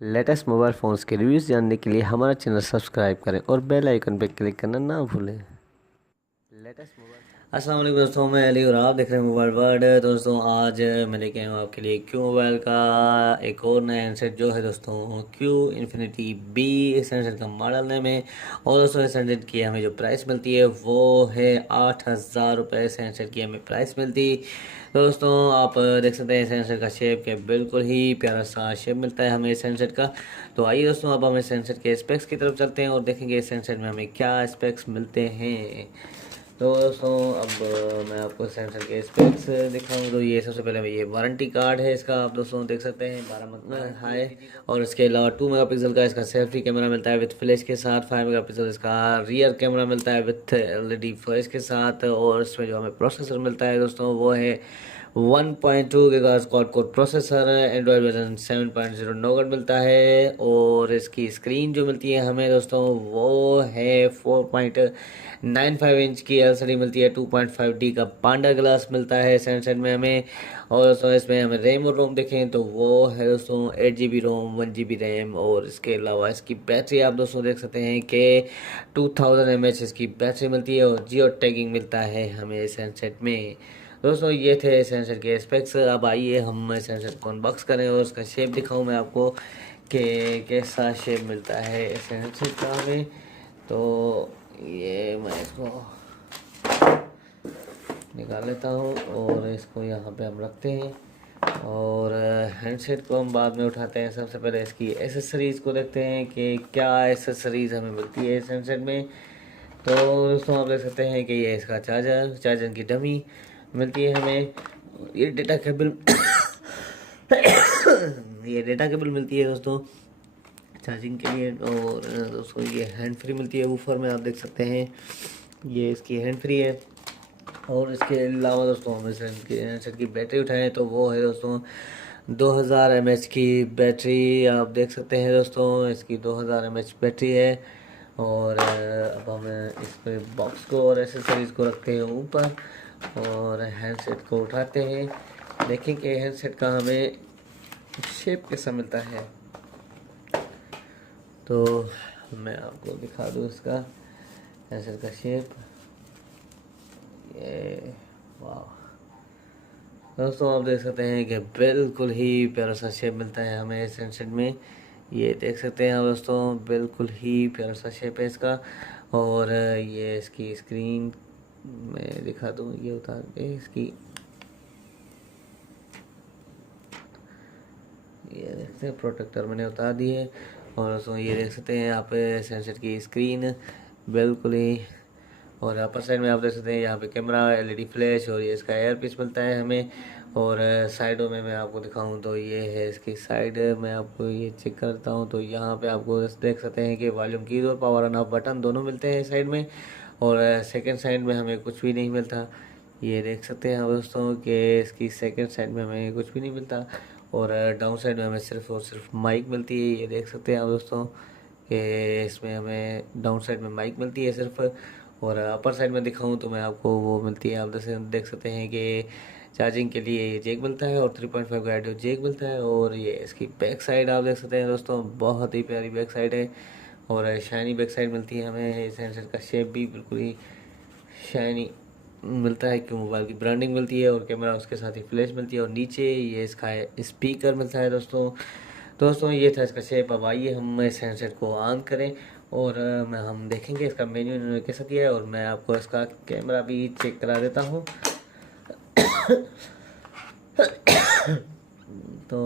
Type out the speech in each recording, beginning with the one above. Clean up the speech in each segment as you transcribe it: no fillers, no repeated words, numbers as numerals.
Latest mobile phones के reviews जानने के लिए हमारा चैनल सब्सक्राइब करें और बेल आइकन पर क्लिक करना ना भूलें। लेटेस्ट मोबाइल अस्सलाम वालेकुम दोस्तों, मैं अली और आप देख रहे हैं मोबाइल वर्ल्ड। दोस्तों आज मैं लेके आया हूँ आपके लिए क्यू मोबाइल का एक और नया हैंडसेट जो है दोस्तों क्यू इन्फिनिटी बी। इस हैंडसेट का मॉडल नेम है और दोस्तों इस हैंडसेट की हमें जो प्राइस मिलती है वो है 8,000 रुपये। इस हैंडसेट की हमें प्राइस मिलती। तो दोस्तों आप देख सकते हैं इस हैंडसेट का शेप के बिल्कुल ही प्यारा सा शेप मिलता है हमें इस हैंडसेट का। तो आइए दोस्तों अब हम इस हैंडसेट के स्पेक्स की तरफ चलते हैं और देखेंगे इस हैंडसेट में हमें क्या स्पेक्स मिलते हैं। तो दोस्तों अब मैं आपको सेंसर के स्पेक्स दिखाऊँ तो ये सबसे पहले ये वारंटी कार्ड है इसका, आप दोस्तों देख सकते हैं 12 मंथ हाई। और इसके अलावा 2 मेगापिक्सल का इसका सेल्फी कैमरा मिलता है विथ फ्लैश के साथ। 5 मेगापिक्सल इसका रियर कैमरा मिलता है विथ एलईडी फ्लैश के साथ। और इसमें जो हमें प्रोसेसर मिलता है दोस्तों वो है 1.2 gigahertz quad core processor. Android version 7.0 nougat मिलता है। और इसकी स्क्रीन जो मिलती है हमें दोस्तों वो है 4.95 इंच की एलसीडी मिलती है। 2.5D का पांडा ग्लास मिलता है हैंडसेट में हमें। और दोस्तों इसमें हमें रैम और रोम देखें तो वो है दोस्तों 8GB रोम 1GB रैम। और इसके अलावा इसकी बैटरी आप दोस्तों देख सकते हैं कि 2000 mAh इसकी बैटरी मिलती है। और जियो टैगिंग मिलता है हमें इस हैंडसेट में। दोस्तों ये थे सेंसर के स्पेक्स। अब आइए हम सेंसर को अनबॉक्स करें और उसका शेप दिखाऊं मैं आपको कि कैसा शेप मिलता है इस सेंसर का हमें। तो ये मैं इसको निकाल लेता हूँ और इसको यहाँ पे हम रखते हैं और हैंडसेट को हम बाद में उठाते हैं। सबसे पहले इसकी एसेसरीज़ को देखते हैं कि क्या एसेसरीज़ हमें मिलती है इस हैंडसेट में। तो दोस्तों आप देख सकते हैं कि ये इसका चार्जर की डमी मिलती है हमें। ये डेटा केबल ये डेटा केबल मिलती है दोस्तों चार्जिंग के लिए। और दोस्तों ये हैंड फ्री मिलती है वूफर में, आप देख सकते हैं ये इसकी हैंड फ्री है। और इसके अलावा दोस्तों हम इस हैंडसेट की बैटरी उठाएं तो वो है दोस्तों 2000 mAh की बैटरी, आप देख सकते हैं दोस्तों इसकी 2000 mAh बैटरी है। और अब हम इस पर बॉक्स को और एसेसरीज़ को रखते हैं ऊपर और हैंडसेट को उठाते हैं। देखें कि हैंडसेट का हमें शेप कैसा मिलता है। तो मैं आपको दिखा दूँ इसका हैंडसेट का शेप। ये वाह दोस्तों आप देख सकते हैं कि बिल्कुल ही प्यारा सा शेप मिलता है हमें इस हैंडसेट में। ये देख सकते हैं आप दोस्तों बिल्कुल ही प्यारा सा शेप है इसका। और ये इसकी स्क्रीन मैं दिखा दूँ, ये उतार के इसकी ये देखते हैं प्रोटेक्टर मैंने उतार दी है। और दोस्तों ये देख सकते हैं यहाँ पे हैंडसेट की स्क्रीन बिल्कुल ही। और अपर साइड में आप देख सकते हैं यहाँ पे कैमरा एलईडी फ्लैश और ये इसका एयर पीस मिलता है हमें। और साइडों में मैं आपको दिखाऊं तो ये है इसकी साइड, मैं आपको ये चेक करता हूं तो यहाँ पे आपको देख सकते हैं कि वॉल्यूम कीज और पावर ऑन ऑफ बटन दोनों मिलते हैं साइड में। और सेकंड साइड में हमें कुछ भी नहीं मिलता। ये देख सकते हैं दोस्तों कि इसकी सेकंड साइड में हमें कुछ भी नहीं मिलता। और डाउन साइड में हमें सिर्फ और सिर्फ माइक मिलती है। ये देख सकते हैं आप दोस्तों कि इसमें हमें डाउन साइड में माइक मिलती है सिर्फ। और अपर साइड में दिखाऊं तो मैं आपको वो मिलती है, आप देख सकते हैं कि चार्जिंग के लिए ये जैक मिलता है और 3.5 का ऑडियो जैक मिलता है। और ये इसकी बैक साइड आप देख सकते हैं दोस्तों बहुत ही प्यारी बैक साइड है और शाइनी बैक साइड मिलती है हमें। इस हैंडसेट का शेप भी बिल्कुल ही शाइनी मिलता है क्यों मोबाइल की ब्रांडिंग मिलती है और कैमरा उसके साथ ही फ्लैश मिलती है। और नीचे ये इसका स्पीकर मिलता है दोस्तों ये था इसका शेप। अब आइए हम इस हैंडसेट को ऑन करें और मैं हम देखेंगे इसका मेन्यू इन्होंने कैसा दिया है। और मैं आपको इसका कैमरा भी चेक करा देता हूँ। तो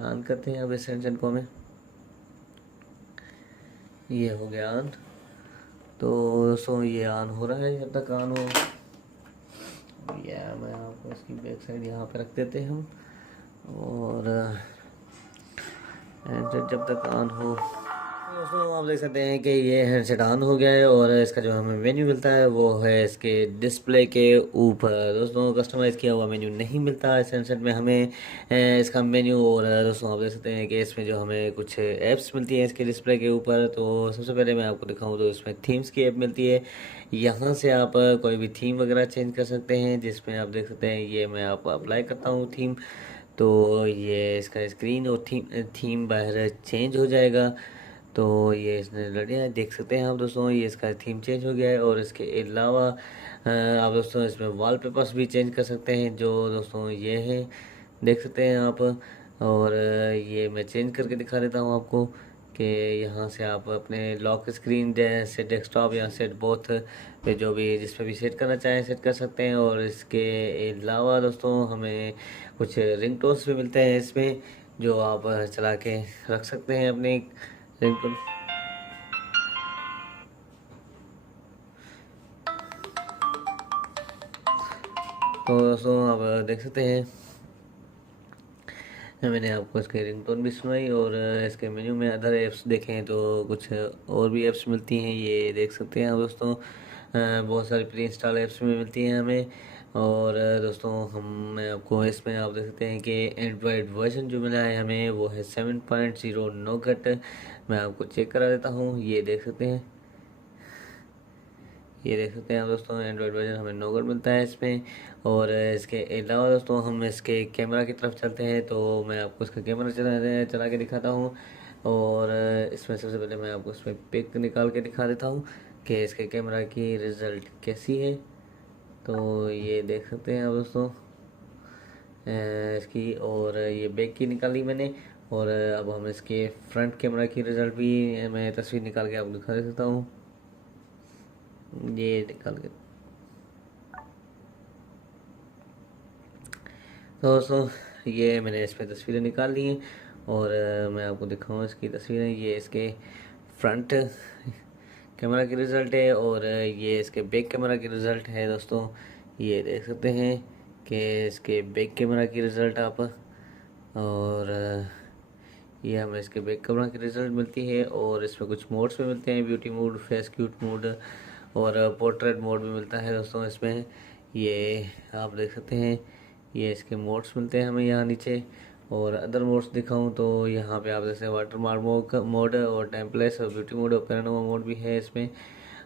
ऑन करते हैं अब इस हैंडसेट को हमें। ये हो गया ऑन। तो दोस्तों ये ऑन हो रहा है, जब तक ऑन हो या मैं आपको इसकी बैक साइड यहाँ पे रख देते हैं हम। और हैंडसेट जब तक ऑन हो दोस्तों आप देख सकते हैं कि ये हैंडसेट ऑन हो गया है। और इसका जो हमें मेन्यू मिलता है वो है इसके डिस्प्ले के ऊपर। दोस्तों कस्टमाइज़ किया हुआ मेन्यू नहीं मिलता इस हैंडसेट में हमें इसका मेन्यू। और दोस्तों आप देख सकते हैं कि इसमें जो हमें कुछ ऐप्स मिलती हैं इसके डिस्प्ले के ऊपर। तो सबसे पहले मैं आपको दिखाऊँ तो इसमें थीम्स की ऐप मिलती है। यहाँ से आप कोई भी थीम वगैरह चेंज कर सकते हैं, जिसमें आप देख सकते हैं ये मैं आपको अप्लाई करता हूँ थीम। तो ये इसका स्क्रीन और थीम बाहर चेंज हो जाएगा। तो ये इसने लड़िया देख सकते हैं आप दोस्तों, ये इसका थीम चेंज हो गया है। और इसके अलावा आप दोस्तों इसमें वॉलपेपर्स भी चेंज कर सकते हैं, जो दोस्तों ये है, देख सकते हैं आप। और ये मैं चेंज करके दिखा देता हूँ आपको कि यहाँ से आप अपने लॉक स्क्रीन जैसे डेस्कटॉप या सेट बोथ पे जो भी जिस पे भी सेट करना चाहें सेट कर सकते हैं। और इसके अलावा दोस्तों हमें कुछ रिंगटोन्स भी मिलते हैं इसमें, जो आप चला के रख सकते हैं अपने रिंगटोन। तो दोस्तों आप देख सकते हैं मैंने आपको इसके रिंगटोन भी सुनाई। और इसके मेन्यू में अदर ऐप्स देखें तो कुछ और भी ऐप्स मिलती हैं, ये देख सकते हैं आप दोस्तों। बहुत सारी प्री इंस्टॉल ऐप्स में मिलती हैं हमें। और दोस्तों मैं आपको इसमें आप देख सकते हैं कि एंड्रॉयड वर्जन जो मिला है हमें वो है 7.0 नोगट। मैं आपको चेक करा देता हूँ, ये देख सकते हैं, ये देख सकते हैं आप दोस्तों, एंड्रॉयड वर्जन हमें नोगट मिलता है इसमें। और इसके अलावा दोस्तों हम इसके कैमरा की तरफ चलते हैं, तो मैं आपको इसका कैमरा चला के दिखाता हूँ। और इसमें सबसे पहले मैं आपको इसमें पिक निकाल के दिखा देता हूँ कि इसके कैमरा की रिज़ल्ट कैसी है। तो ये देख सकते हैं आप दोस्तों इसकी, और ये बैक की निकाली मैंने। और अब हम इसके फ्रंट कैमरा की रिज़ल्ट भी मैं तस्वीर निकाल के आपको दिखा देता हूँ, ये निकाल के। तो दोस्तों ये मैंने इस पर तस्वीरें निकाल ली हैं और मैं आपको दिखाऊँ इसकी तस्वीरें। ये इसके फ्रंट कैमरा की रिज़ल्ट है और ये इसके बैक कैमरा की रिज़ल्ट है दोस्तों। ये देख सकते हैं कि इसके बैक कैमरा की रिज़ल्ट आप। और ये हमें इसके बैक कैमरा की रिज़ल्ट मिलती है। और इसमें कुछ मोड्स भी मिलते हैं, beauty mode, face cute mode और पोर्ट्रेट मोड भी मिलता है दोस्तों इसमें। ये आप देख सकते हैं, ये इसके मोड्स मिलते हैं हमें यहाँ नीचे। और अदर मोड्स दिखाऊं तो यहाँ पे आप जैसे वाटर मार्क मोड और टेम्पलेट्स और ब्यूटी मोड और पैनोमा मोड भी है इसमें।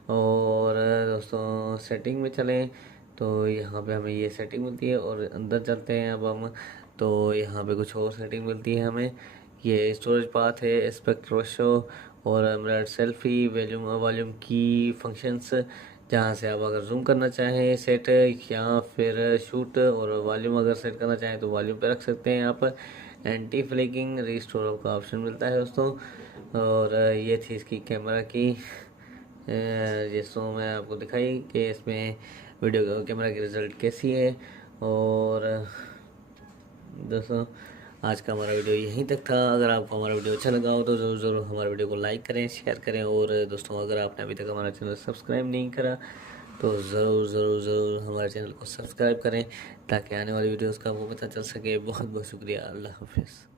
और दोस्तों सेटिंग में चलें तो यहाँ पे हमें ये सेटिंग मिलती है। और अंदर चलते हैं अब हम, तो यहाँ पे कुछ और सेटिंग मिलती है हमें। ये स्टोरेज पाथ है, एस्पेक्ट रेशो और मिरर सेल्फी, वॉल्यूम की फंक्शंस, जहाँ से आप अगर जूम करना चाहें सेट या फिर शूट और वॉल्यूम अगर सेट करना चाहें तो वॉल्यूम पे रख सकते हैं आप। एंटी फ्लिकिंग रिस्टोर का ऑप्शन मिलता है दोस्तों। और ये थी इसकी कैमरा की जिसको मैं आपको दिखाई कि इसमें वीडियो कैमरा की रिज़ल्ट कैसी है। और दोस्तों आज का हमारा वीडियो यहीं तक था। अगर आपको हमारा वीडियो अच्छा लगा हो तो ज़रूर ज़रूर हमारे वीडियो को लाइक करें, शेयर करें। और दोस्तों अगर आपने अभी तक हमारा चैनल सब्सक्राइब नहीं करा तो ज़रूर ज़रूर ज़रूर हमारे चैनल को सब्सक्राइब करें ताकि आने वाली वीडियोस का आपको पता चल सके। बहुत बहुत शुक्रिया, अल्लाह हाफिज़।